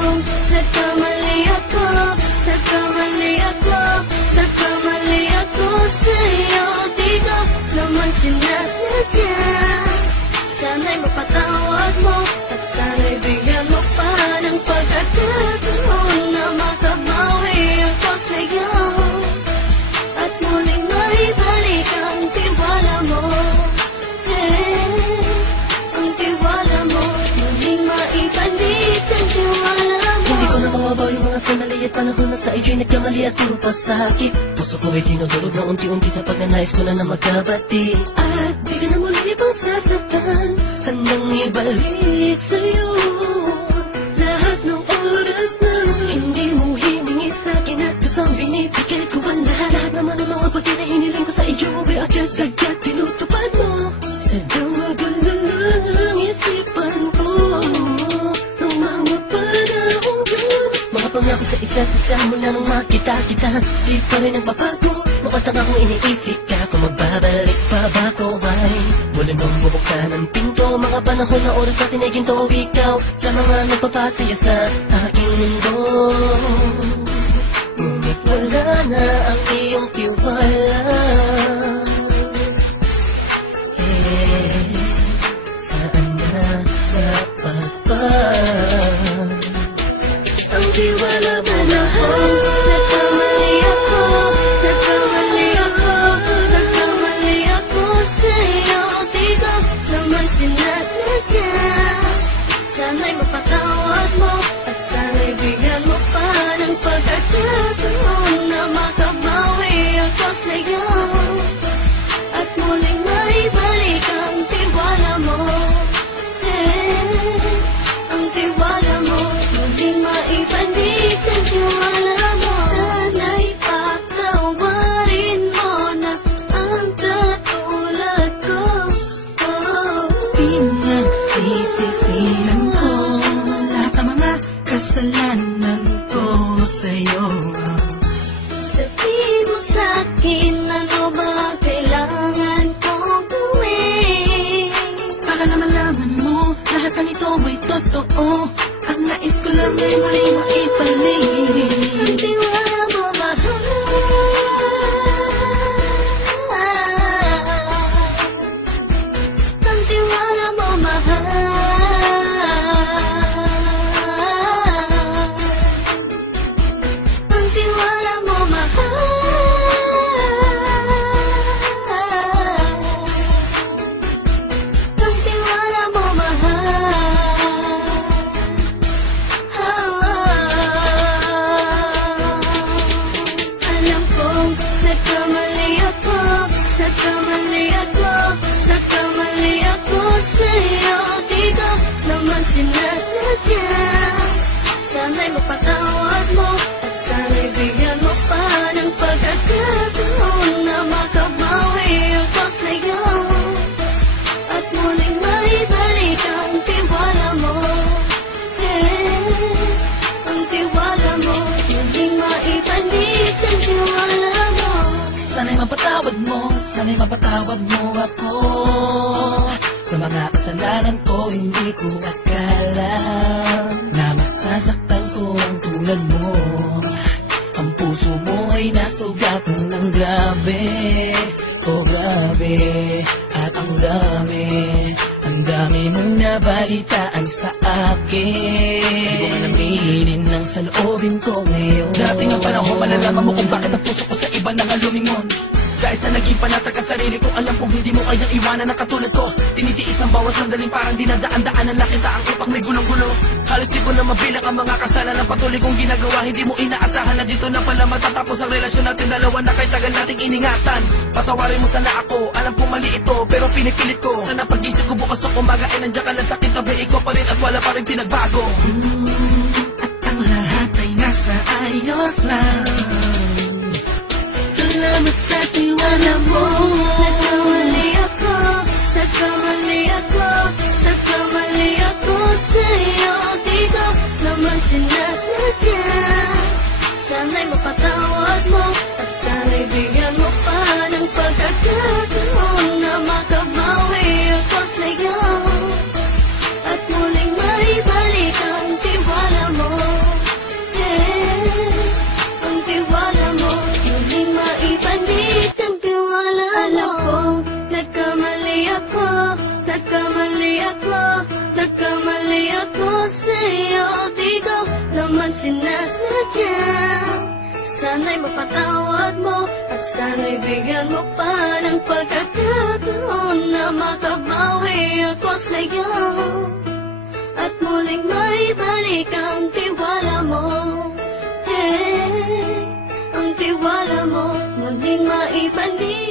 kong nagkamali ako, nagkamali ako, nagkamali ako sa'yo. Di ko naman sinasadya. Sana'y mapatawad mo at sana'y bigyan mo pa ng pagkakataon na makabawi ako sa'yo at muling maibalik ang tiwala mo. Ang tiwala mo, muling maibalik ang tiwala mo. Hindi ko na mababaw yung mga sandali at panahon na sa iyo'y nagkamali at puro pasakit. Puso ko ay tinudulog na unti-unti sa pagnanais ko na magkabati. At di ka na muli pang sasaktan, handang ibalik sa'yo lahat ng oras na hindi mo hiningi sa'kin at kusang binibigay ko ang lahat. Lahat naman ng mga bagay na hiniling ko sa iyo ay agad-agad tinutupad mo. Sadyang magulo lang isipan ko ng mga panahon yun. Mga pangako sa isa't isa mula nung makita kita, di pa rin nagbabago. Mapatag akong iniisip ka kung magbabalik pa ba ko ay muli mong bubuksan ang pinto. Mga panahon na oras natin ay ginto, ikaw sa mga nagpapasaya sa aking mundo. Ngunit wala na ang iyong tiwala. Saan na napagpag ang tiwala mo na Nagkamali ako, nagkamali ako, nagkamali ako sa'yo. Di ko naman sinasadya. Sana'y mapatawad mo at sana'y bigyan mo pa ng pagkakataon na makabawi ako sa'yo at muling maibalik ang tiwala mo. Ang tiwala mo, muling maibalik ang tiwala mo. Sana'y patawarin mo na ang katulad ko. Pinagsisisihan ko lahat ng mga kasalanan ko sa'yo. Sabihin mo sa'kin ano ba kailangan kong gawin Para na malaman mo lahat ng ito ay totoo. Ang nais ko lang ay muling maibalik ang tiwala mo, mahal. Ang tiwala mo, mahal. Ang tiwala mo, mahal. Ang tiwala mo, mahal. Alam kong nagkamali ako, nagkamali ako, nagkamali ako sa'yo. Di ko naman sinasadya. Sana'y mapatawad mo at sana'y bigyan mo pa ng pagkakataon na makabawi ako sa'yo at muling maibalik ang tiwala mo. Ang tiwala mo, muling maibalik ang tiwala mo. Sana'y mapatawad mo, sana'y mapatawad mo ako sa mga kasalanan ko. Hindi ko akala na masasaktan ko ang tulad mo. Ang puso mo ay nasugatan ng grabe, oh grabe. At ang dami mong nabalitaan sa akin. Di ko man aminin ng saloobin ko ngayon. Darating ang panahon, malalaman mo kung bakit ang puso ko sa iba nang lumingon. Dahil sa naging panatag ka sarili ko, alam kong hindi mo kayang iwanan na katulad ko. Tinitiis ang bawat sandaling parang dinadaan-daan ang lakita ang utak may gulong-gulo. Halos di ko na mabilang ang mga kasalanan patuloy kong ginagawa. Hindi mo inaasahan na dito na pala matatapos ang relasyon natin dalawa na kahit tagal nating iningatan. Patawarin mo sana ako, alam kong mali ito pero pinipilit ko. Sana pag-isip ko bukas o umaga ay nandiyan ka lang sa akin, tabi ko pa rin at wala pa rin pinagbago. At ang lahat ay nasa ayos lang. Salamat sa tiwala mo. Nagkamali ako, nagkamali ako, nagkamali ako sa'yo. Di ko naman sinasadya. Sana'y mapatawad mo at sana'y bigyan mo pa ng pagkakataon na makabawi ako sa'yo at muling maibalik ang tiwala mo. nagkamali ako sa'yo. Di ko naman sinasadya. Sana'y mapatawad mo at sana'y bigyan mo pa ng pagkakataon na makabawi ako sa'yo at muling maibalik ang tiwala mo. Ang tiwala mo muling maibalik.